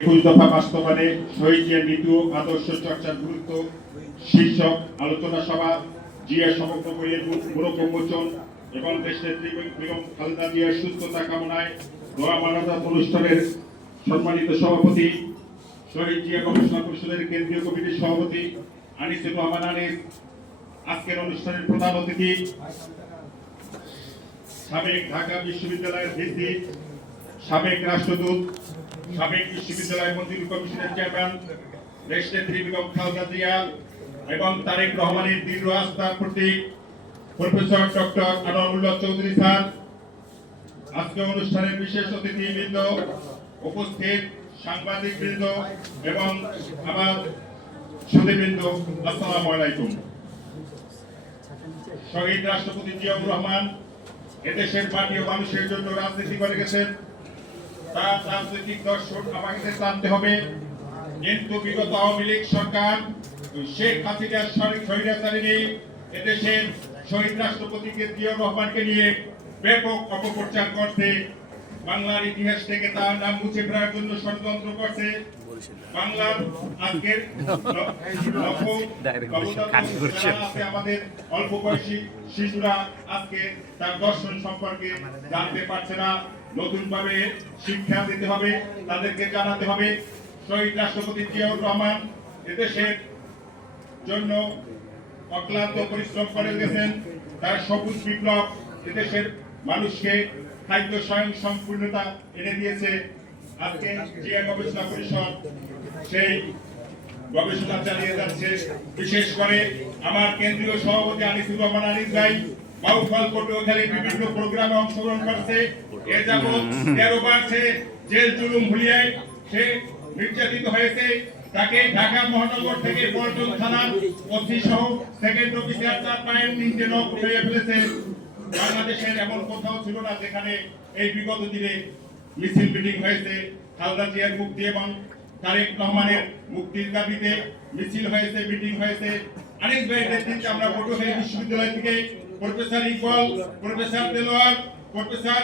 21 দফা বাস্তবায়নে শহীদ জিয়ার নীতি ও আদর্শ চর্চার গুরুত্ব শীর্ষক আলোচনা সভা জিয়া সমগ্র বইয়ের মোড়ক উন্মোচন এবং দেশনেত্রী বেগম খালেদা জিয়ার সুস্থতা কামনায় দোয়া মানবতার অনুষ্ঠানের সম্মানিত সভাপতি শহীদ জিয়া গবেষণা পরিষদের কেন্দ্রীয় কমিটির সভাপতি আনিসুর রহমান আনিস, আজকের অনুষ্ঠানের প্রধান অতিথি সাবেক ঢাকা বিশ্ববিদ্যালয়ের ভিসি, সাবেক রাষ্ট্রদূত, সাবেক বিশ্ববিদ্যালয় মঞ্জুরি কমিশনের চেয়ারম্যান দেশনেত্রী বেগম খালেদা জিয়া এবং তারেক রহমানের দৃঢ় আস্থার প্রতীক professor doctor Anwarullah Chowdhury sir, আজকে অনুষ্ঠানের বিশেষ অতিথিবৃন্দ, উপস্থিত সাংবাদিকবৃন্দ এবং আমার সুধীবৃন্দ, আসসালামু আলাইকুম। শহীদ রাষ্ট্রপতি জিয়াউর রহমান এদেশের মাটি ও মানুষের জন্য রাজনীতি করে গেছেন। তার রাজনৈতিক দর্শন আমাকে জানতে হবে, কিন্তু বিগত আওয়ামী লীগ সরকার শেখ হাসিনার স্বৈরাচারী এদেশের শহীদ রাষ্ট্রপতিকে জিয়াউর রহমানকে নিয়ে ব্যাপক অপপ্রচার করছে। বাংলার ইতিহাস থেকে তার নাম মুছে ফেলার জন্য ষড়যন্ত্র করছে। বাংলার আজকের আমাদের অল্প বয়সী শিশুরা আজকে তার দর্শন সম্পর্কে জানতে পারছে না। নতুন ভাবে শিক্ষা দিতে হবে, তাদেরকে জানাতে হবে শহীদ রাষ্ট্রপতি জিয়াউর রহমান এদেশের জন্য অক্লান্ত পরিশ্রম করে গেছেন। তার সবুজ বিপ্লব এদেশের মানুষকে খাদ্য স্বয়ং সম্পূর্ণতা এনে দিয়েছে। আজকে জিয়া গবেষণা পরিষদ সেই গবেষণা চালিয়ে যাচ্ছে। বিশেষ করে আমার কেন্দ্রীয় সভাপতি আনিসুর রহমান আনিস ভাই বাউফল পটুয়াখালী বিভিন্ন প্রোগ্রামে অংশগ্রহণ করছে। এ যাবৎ 13 বার সে জেল জুলুম ভুলিয়ায় সে নির্যাতিত হয়েছে। তাকে ঢাকা মহানগর থেকে পল্টন থানার ওসি সহ সেকেন্ড অফিসার তার পায়ের নিচে নখ উঠিয়ে ফেলেছে। বাংলাদেশের এমন কোথাও ছিল না যেখানে এই বিগত দিনে মিছিল মিটিং হয়েছে। খালেদা জিয়ার মুক্তি এবং তারেক রহমানের মুক্তির দাবিতে মিছিল হয়েছে, মিটিং হয়েছে। আনিস ভাইয়ের নেতৃত্বে আমরা পটুয়াখালী বিশ্ববিদ্যালয় থেকে professor Iqbal, professor Delwar, professor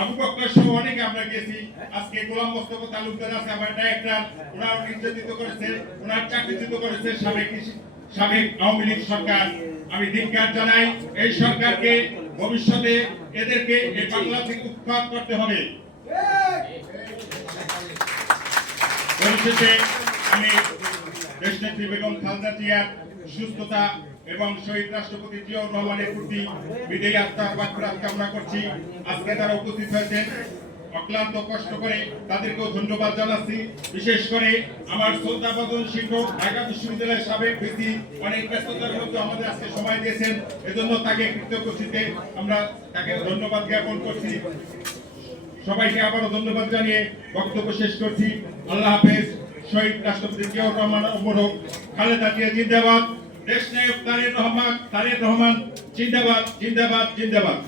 Abu Bakar সহ অনেকে আমরা গেছি। আজকে গোলাম মোস্তফা তালুকদার আছে আমার ডাইরেক্টর, ওনার নির্যাতিত করেছে, ওনার চাকরিচ্যুত করেছে সাবেক আওয়ামী লীগ সরকার। আমি ধিক্কার জানাই এই সরকারকে। ভবিষ্যতে এদেরকে এই বাংলা থেকে উৎখাত করতে হবে। পরিশেষে আমি দেশনেত্রী বেগম খালেদা জিয়ার সুস্থতা এবং শহীদ রাষ্ট্রপতি জিয়াউর রহমানের প্রতি বিদায়ী আত্মার বাক্যরাত কামনা করছি। আজকে তারা উপস্থিত হয়েছেন অক্লান্ত কষ্ট করে, তাদেরকেও ধন্যবাদ জানাচ্ছি। বিশেষ করে আমার শ্রদ্ধাভাজন শিক্ষক ঢাকা বিশ্ববিদ্যালয়ের সাবেক ভিসি অনেক ব্যস্ততার মধ্যে আমাদের আজকে সময় দিয়েছেন, এজন্য তাকে কৃতজ্ঞচিত্তে আমরা তাকে ধন্যবাদ জ্ঞাপন করছি। সবাইকে আবারও ধন্যবাদ জানিয়ে বক্তব্য শেষ করছি। আল্লাহ হাফেজ। শহীদ রাষ্ট্রপতি জিয়াউর রহমান অমর হোক। খালেদা জিয়া জিন্দাবাদ। দেশ নায়ক তারেক রহমান জিন্দাবাদ, জিন্দাবাদ, জিন্দাবাদ।